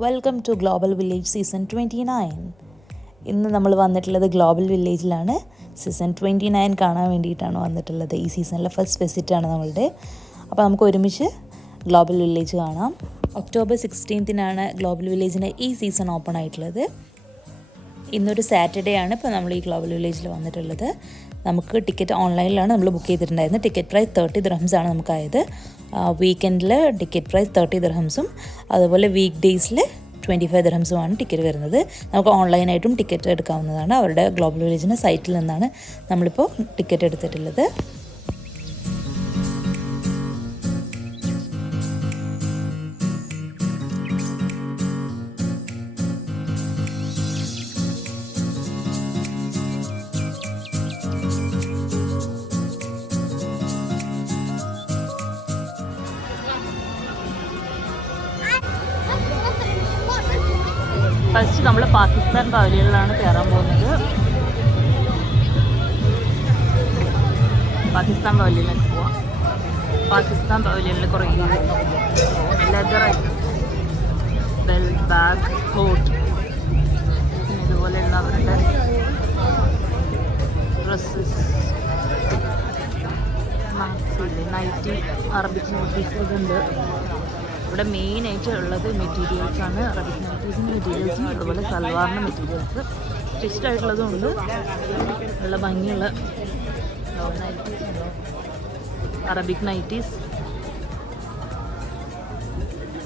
Welcome to global village season 29. ഇന്ന് നമ്മൾ വന്നിട്ടുള്ളത് ഗ്ലോബൽ വില്ലേജിലാണ്. സീസൺ 29 കാണാൻ വേണ്ടിയിട്ടാണ് വന്നിട്ടുള്ളത്. ഈ സീസണിലെ ഫസ്റ്റ് വിസിറ്റാണ് നമ്മളുടെ. അപ്പോൾ നമുക്ക് ഒരുമിച്ച് ഗ്ലോബൽ വില്ലേജ് കാണാം. ഒക്ടോബർ 16 ഗ്ലോബൽ വില്ലേജിൻ്റെ ഈ സീസൺ ഓപ്പൺ ആയിട്ടുള്ളത്. ഇന്നൊരു സാറ്റർഡേ ആണ് ഇപ്പോൾ നമ്മൾ ഈ ഗ്ലോബൽ വില്ലേജിൽ വന്നിട്ടുള്ളത്. നമുക്ക് ടിക്കറ്റ് ഓൺലൈനിലാണ് നമ്മൾ ബുക്ക് ചെയ്തിട്ടുണ്ടായിരുന്നത്. ടിക്കറ്റ് പ്രൈസ് 30 dirhams ആണ് നമുക്കായത്. വീക്കെൻഡിൽ ടിക്കറ്റ് പ്രൈസ് 30 dirhamsഉം അതുപോലെ വീക്ക് ഡേയ്സിൽ 25 dirhamsമാണ് ടിക്കറ്റ് വരുന്നത്. നമുക്ക് ഓൺലൈനായിട്ടും ടിക്കറ്റ് എടുക്കാവുന്നതാണ്. അവരുടെ ഗ്ലോബൽ വില്ലേജിൻ്റെ സൈറ്റിൽ നിന്നാണ് നമ്മളിപ്പോൾ ടിക്കറ്റ് എടുത്തിട്ടുള്ളത്. ഫസ്റ്റ് നമ്മൾ പാകിസ്ഥാൻ പവലിയനിലാണ് കയറാൻ പോകുന്നത്. പാകിസ്ഥാൻ പവലിയനിലേക്ക് പോവാം. പാകിസ്ഥാൻ പവലിയനിൽ കുറേ ലെതർ ബെൽ ബാഗ് കോട്ട് ഇതുപോലെയുള്ള അവരുടെ ഡ്രസ്സസ് നൈറ്റി അറബിക് നൈറ്റീസൊക്കെ ഉണ്ട്. ഇവിടെ മെയിനായിട്ട് ഉള്ളത് മെറ്റീരിയൽസാണ്. അറബിക് നൈറ്റീസിൻ്റെ മെറ്റീരിയൽസും അതുപോലെ സൽവാറിൻ്റെ മെറ്റീരിയൽസ് സ്റ്റിച്ച്ഡ് ആയിട്ടുള്ളതും ഉണ്ട്. നല്ല ഭംഗിയുള്ള നൈറ്റീസ്, അറബിക് നൈറ്റീസ്,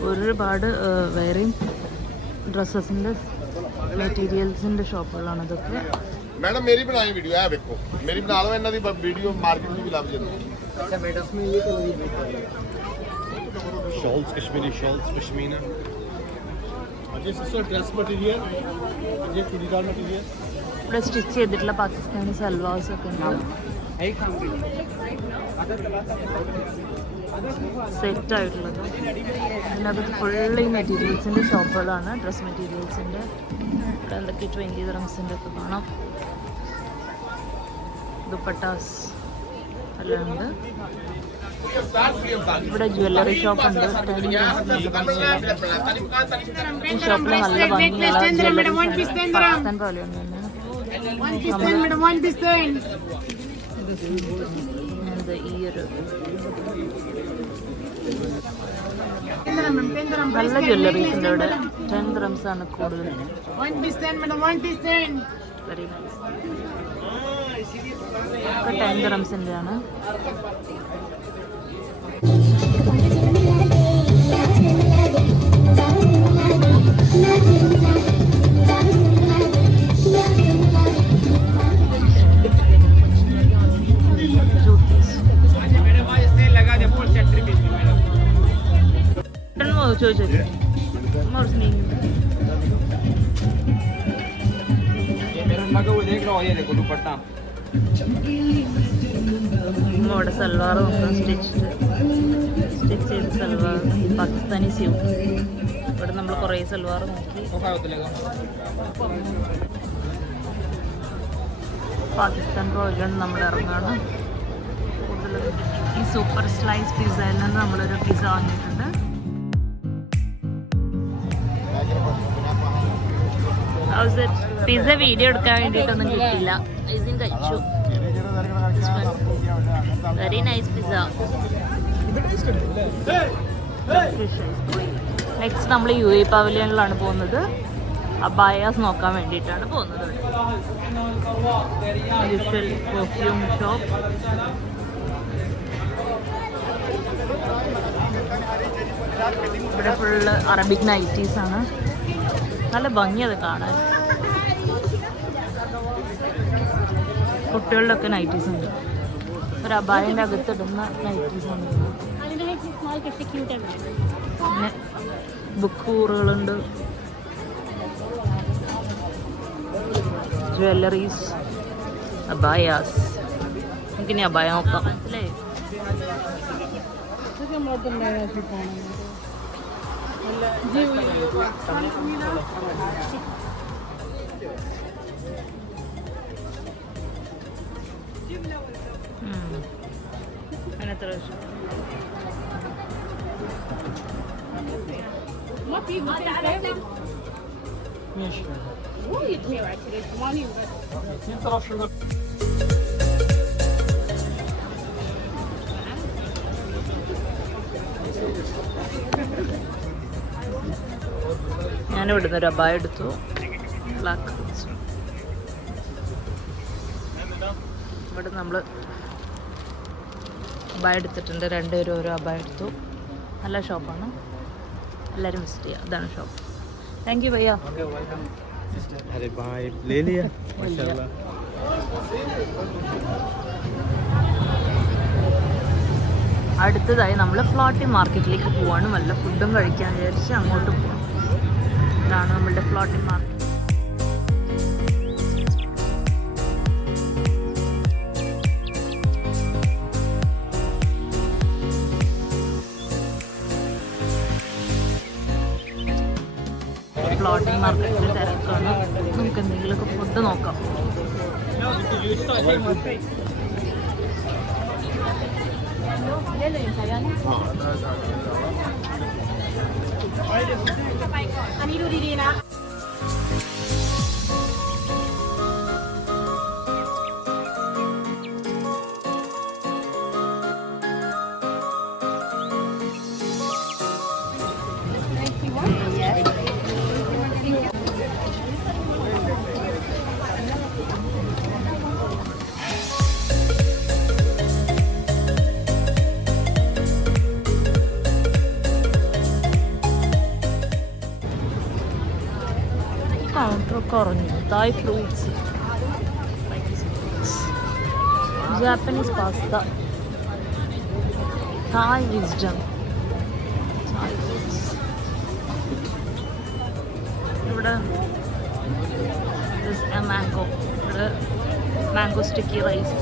ഒരുപാട് വേറെയും ഡ്രസ്സസിൻ്റെ മെറ്റീരിയൽസിൻ്റെ ഷോപ്പുകളാണ് ഇതൊക്കെ. मैडम मेरी बनाई वीडियो है, देखो मेरी बना लो, इन्हों दी वीडियो मार्केट में भी लाभ जरूर। अच्छा मैडम इसमें ये शॉल्स, कश्मीरी शॉल्स, पश्मीना, ये सिस्टर ड्रेस मटेरियल, ये चूड़ीदार मटेरियल. ഇവിടെ സ്റ്റിച്ച് ചെയ്തിട്ടുള്ള പാകിസ്ഥാനി സൽവാർസ് ഒക്കെ ഉണ്ട്. സെറ്റായിട്ടുള്ളത് അതിനകത്ത് ഫുള്ള് ഈ മെറ്റീരിയൽസിൻ്റെ ഷോപ്പുകളാണ്. ഡ്രസ് മെറ്റീരിയൽസിൻ്റെ ഇവിടെ എന്തൊക്കെ 20 dirhamsൻ്റെ ഒക്കെ കാണാം. ദുപ്പട്ടാസ് എല്ലാം ഉണ്ട്. ഇവിടെ ജ്വല്ലറി ഷോപ്പ് ഉണ്ട്. ഈ ഷോപ്പിൽ നല്ല ഭംഗിയുള്ള ജ്വല്ലറി പാകിസ്ഥാൻ പോലെ ഉണ്ട്. ഈ ഒരു നല്ല ജ്വല്ലറീസ് ഉണ്ട് ഇവിടെ. 10 dirhams ആണ് കൂടുതൽ. Very nice. ഒക്കെ 10 dirhamsൻ്റെ ആണ്. ഇവിടെ സൽവാർ നോക്കാം. സ്റ്റിച്ച് ചെയ്ത സൽവാർ, പാകിസ്ഥാനി സ്യൂട്ട്. ഇവിടെ നമ്മൾ കുറേ സൽവാർ നോക്കി. പാകിസ്ഥാൻ പവലിയൻ നമ്മൾ ഇറങ്ങാണ്. കൂടുതലും ഈ സൂപ്പർ സ്ലൈസ് പിസ്സയിൽ നിന്ന് നമ്മളൊരു പിസ്സ വാങ്ങിയിട്ടുണ്ട്. പിസ്സ വീഡിയോ എടുക്കാൻ വേണ്ടിയിട്ടൊന്നും കിട്ടില്ല. ഇതും കഴിച്ചു. Very nice pizza. നെക്സ്റ്റ് നമ്മൾ UAE പവലിയനിലാണ് പോകുന്നത്. അബായാസ് നോക്കാൻ വേണ്ടിയിട്ടാണ് പോകുന്നത്. Usual perfume shop. ഇവിടെ ഫുള്ള് അറബിക് നൈറ്റീസ് ആണ്. നല്ല ഭംഗിയത് കാണാൻ. കുട്ടികളിലൊക്കെ നൈറ്റീസ് ഉണ്ട്. ഒരു അബായൻ്റെ അകത്തിടുന്ന നൈറ്റീസ് ആണ്. പിന്നെ ബുക്കൂറുകളുണ്ട്, ജ്വല്ലറീസ്, അബായാസ്. നമുക്കിനി അബായ നോക്കാം. മനസ്സിലായി? അങ്ങനത്തെ ما في بوتين ماشي مو 120 80 بس. في طرف شنو ഞാൻ ഇവിടുന്ന് ഒരു അബായ എടുത്തു. ബ്ലാക്ക് ഇവിടെ നമ്മൾ അബായ എടുത്തിട്ടുണ്ട്. രണ്ടുപേരും ഓരോ അബായ എടുത്തു. നല്ല ഷോപ്പാണ്, എല്ലാവരും വിസിറ്റ് ചെയ്യുക. ഇതാണ് ഷോപ്പ്. Thank you ഭയ്യ. अरे भाई ले लिया माशाल्लाह. അടുത്തതായി നമ്മൾ ഫ്ലോട്ടി മാർക്കറ്റിലേക്ക് പോവാണ്. വല്ല ഫുഡും കഴിക്കാൻ വിചാരിച്ച് അങ്ങോട്ട് പോവാം. ഇതാണ് നമ്മളുടെ ഫ്ലോട്ടി മാർക്കറ്റ്. ഫ്ലോട്ടിംഗ് മാർക്കറ്റിൽ തിരക്കാണ്. നമുക്ക് എന്തെങ്കിലുമൊക്കെ ഫുഡ് നോക്കാം. കൗണ്ടർ കുറഞ്ഞു. തായ് ഫ്രൂട്ട്സ്, ജാപ്പനീസ് പാസ്ത, തായ് വിസ്ഡം, ഇവിടെ മാംഗോ, ഇവിടെ മാംഗോ സ്റ്റിക്കി റൈസ്.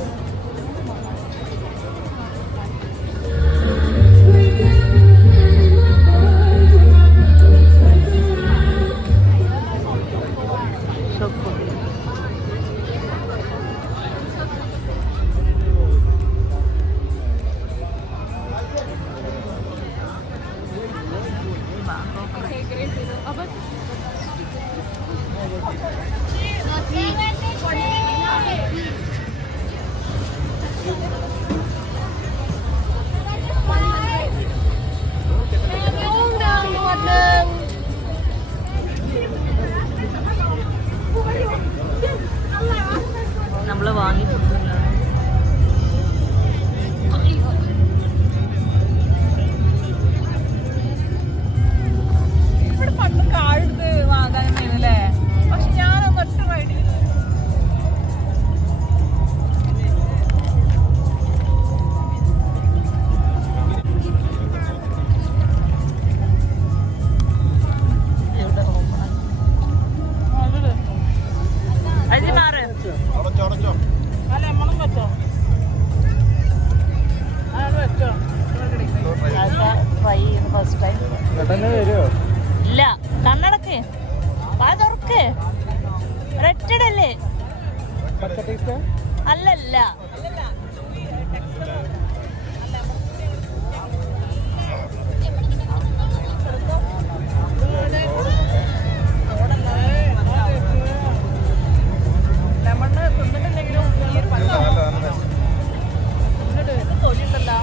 നമ്മൾ വാങ്ങി ഇവിടെ പണ്ട് കാഴ്ത്ത് വാങ്ങാനല്ലേ, പക്ഷെ ഞാനൊന്നും ഒറ്റ റൈഡ് ഇല്ല. കണ്ണടക്ക്, വാ തുറക്ക്. റെറ്റഡല്ലേ? അല്ലല്ല, ലെമണ് തിന്നിട്ടില്ലെങ്കിലും ഈ ഒരു തൊലിണ്ടല്ലോ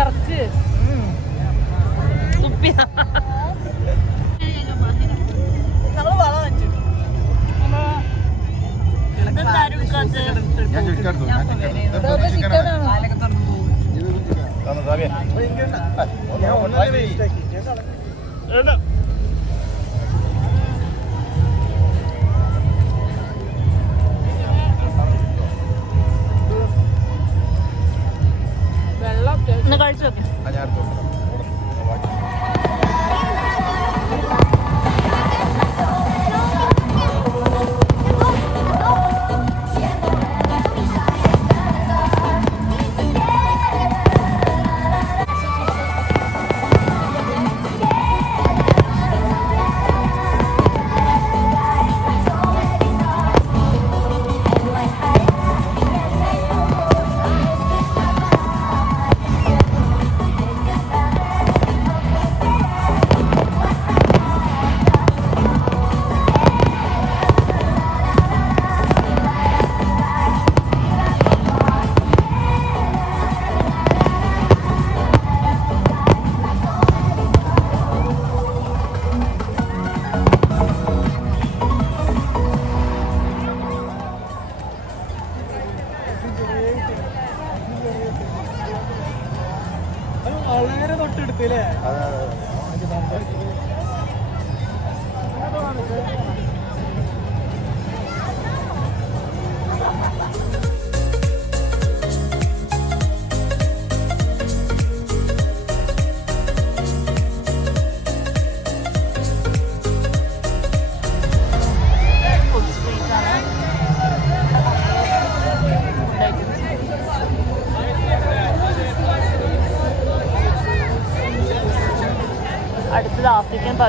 ഇറക്ക് കുപ്പിയ. നമ്മള് വളം വെച്ചു. ഒന്ന് കഴിച്ചു നോക്കി.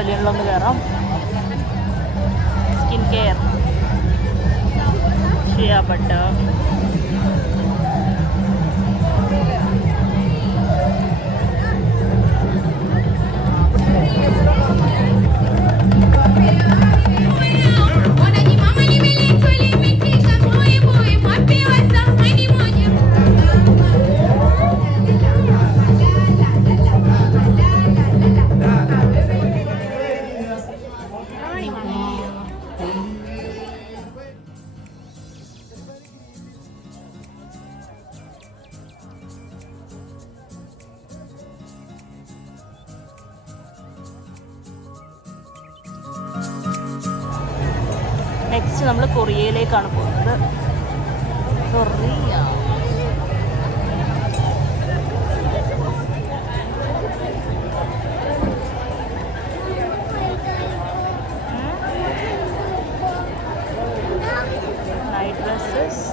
പവലിയനിലൊന്ന് കയറാം. Skin care, shea butter, next നമ്മൾ കൊറിയയിലേക്കാണ് പോകുന്നത്. Korea night dresses,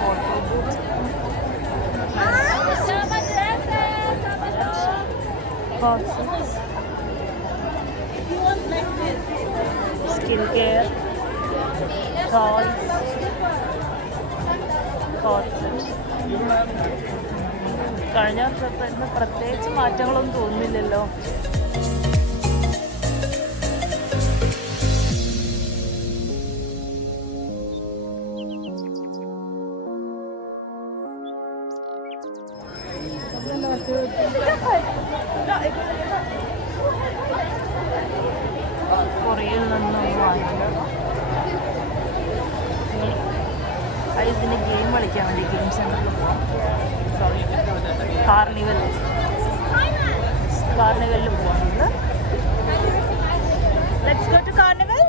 photo booth, skin care, toys, corset. കഴിഞ്ഞ വർഷത്തെ പ്രത്യേകിച്ച് മാറ്റങ്ങളൊന്നും തോന്നുന്നില്ലല്ലോ. കൊറിയയിൽ നിന്നും വാങ്ങിയത് ഇതിന് ഗെയിം കളിക്കാൻ വേണ്ടി ഗെയിം സെൻ്ററിൽ പോകാം. സോറി, കാർണിവലിൽ പോകാനുണ്ട്. Let's go to carnival.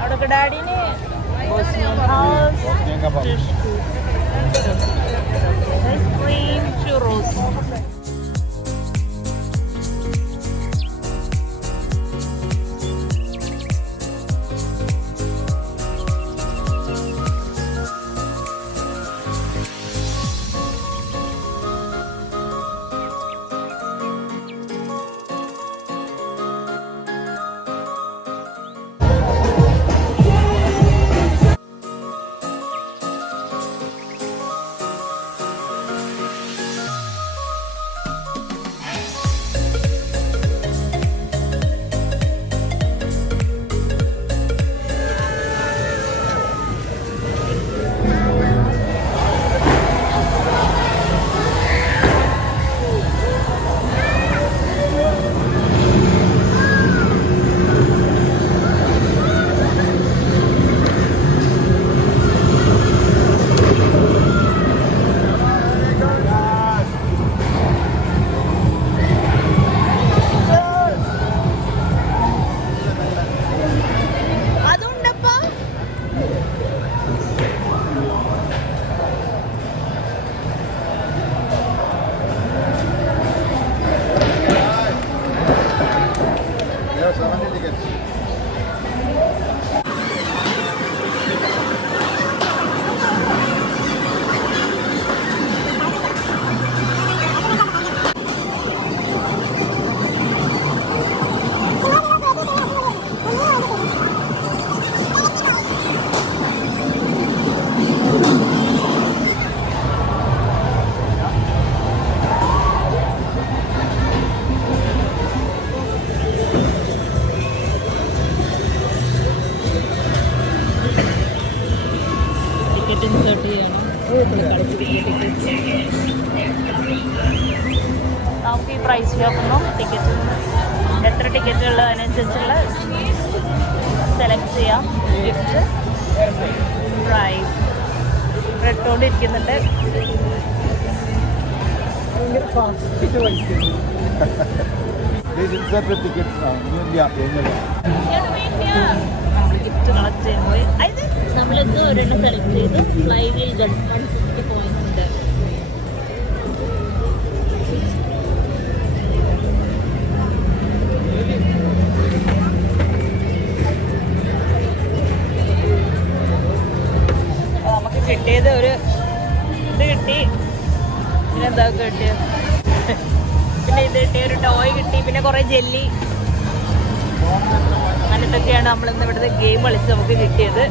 അവിടെയൊക്കെ ഡാഡിന് ഐസ്ക്രീം, ചുറോസ്. നമുക്ക് ഈ പ്രൈസ് നോക്കുന്നു. ടിക്കറ്റ് എത്ര ടിക്കറ്റുകൾ അതിനനുസരിച്ചുള്ള സെലക്ട് ചെയ്യാം. ഗിഫ്റ്റ് പ്രൈസ് ഇട്ടുകൊണ്ടിരിക്കുന്നുണ്ട്. നമ്മൾ ഗിഫ്റ്റ് കളക്ട് ചെയ്യാൻ പോയി. നമ്മളിത് ഒരെണ്ണം സെലക്ട് ചെയ്ത് ഫ്ലൈ വീൽ ഗൺ 150 പോയിന്റ്സ് ഉണ്ട്. നമുക്ക് കിട്ടിയത് ഒരു ഇത് കിട്ടി, ഗിഫ്റ്റ്. പിന്നെ ഇത് കിട്ടി, ഒരു ടോയ് കിട്ടി, പിന്നെ കുറേ ജെല്ലി, അങ്ങനത്തൊക്കെയാണ് നമ്മളിന്ന് ഇവിടുത്തെ ഗെയിം കളിച്ച് നമുക്ക് കിട്ടിയത്.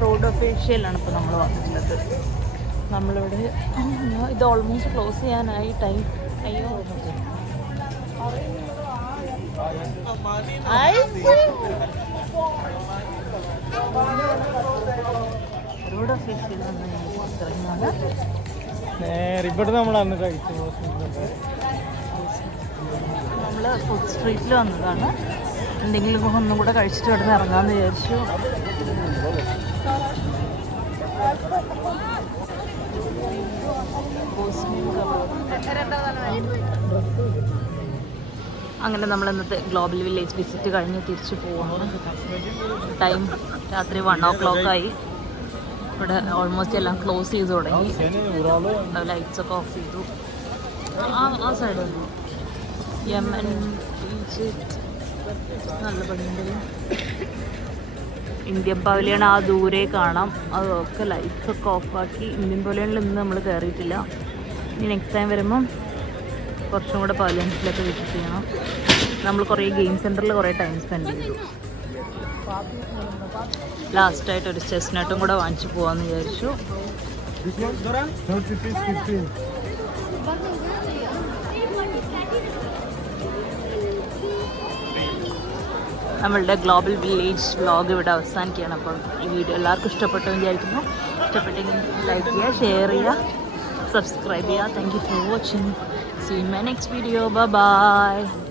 റോഡ് ഒഫീഷ്യലാണ് ഇപ്പോൾ നമ്മൾ വന്നിട്ടുള്ളത്. നമ്മളിവിടെ ഇത് ഓൾമോസ്റ്റ് ക്ലോസ് ചെയ്യാനായി ടൈം. അയ്യോ, റോഡ് ഒഫീഷ്യലാണ് ഞാൻ പുറത്തിറങ്ങുന്നത്. ഇവിടെ നമ്മൾ അന്ന് കഴിച്ചു. നമ്മൾ ഫുഡ് സ്ട്രീറ്റിൽ വന്നതാണ്. എന്തെങ്കിലും ഒന്നും കൂടെ കഴിച്ചിട്ട് ഇവിടെ നിന്ന് ഇറങ്ങാമെന്ന് വിചാരിച്ചു. അങ്ങനെ നമ്മൾ ഇന്നത്തെ ഗ്ലോബൽ വില്ലേജ് വിസിറ്റ് കഴിഞ്ഞ് തിരിച്ചു പോവാണ്. ടൈം രാത്രി 1 o'clock ആയി. ഇവിടെ ഓൾമോസ്റ്റ് എല്ലാം ക്ലോസ് ചെയ്ത് തുടങ്ങി. ലൈറ്റ്സ് ഒക്കെ ഓഫ് ചെയ്തു. ആ സൈഡ് യമൻ, ഈജിപ്റ്റ് നല്ല ഭംഗിയുണ്ട്. ഇന്ത്യൻ പവലിയൻ ആ ദൂരെ കാണാം. അതൊക്കെ ലൈറ്റ്സ് ഒക്കെ ഓഫാക്കി. ഇന്ത്യൻ പവലിയനിൽ ഇന്ന് നമ്മൾ കയറിയിട്ടില്ല. ഇനി നെക്സ്റ്റ് ടൈം വരുമ്പം കുറച്ചും കൂടെ പവലിയൻസിലൊക്കെ വിസിറ്റ് ചെയ്യണം. നമ്മൾ കുറേ ഗെയിം സെൻറ്ററിൽ കുറേ ടൈം സ്പെൻഡ് ചെയ്തു. ലാസ്റ്റായിട്ട് ഒരു ചെസ്നട്ടും കൂടെ വാങ്ങിച്ചു പോകാമെന്ന് വിചാരിച്ചു. നമ്മളുടെ ഗ്ലോബൽ വില്ലേജ് വ്ളോഗ് ഇവിടെ അവസാനിക്കുകയാണ്. അപ്പം ഈ വീഡിയോ എല്ലാവർക്കും ഇഷ്ടപ്പെട്ടു വിചാരിക്കുന്നു. ഇഷ്ടപ്പെട്ടെങ്കിൽ ലൈക്ക് ചെയ്യുക, ഷെയർ ചെയ്യുക, സബ്സ്ക്രൈബ് ചെയ്യുക. Thank you for watching. See you in my next video. Bye bye.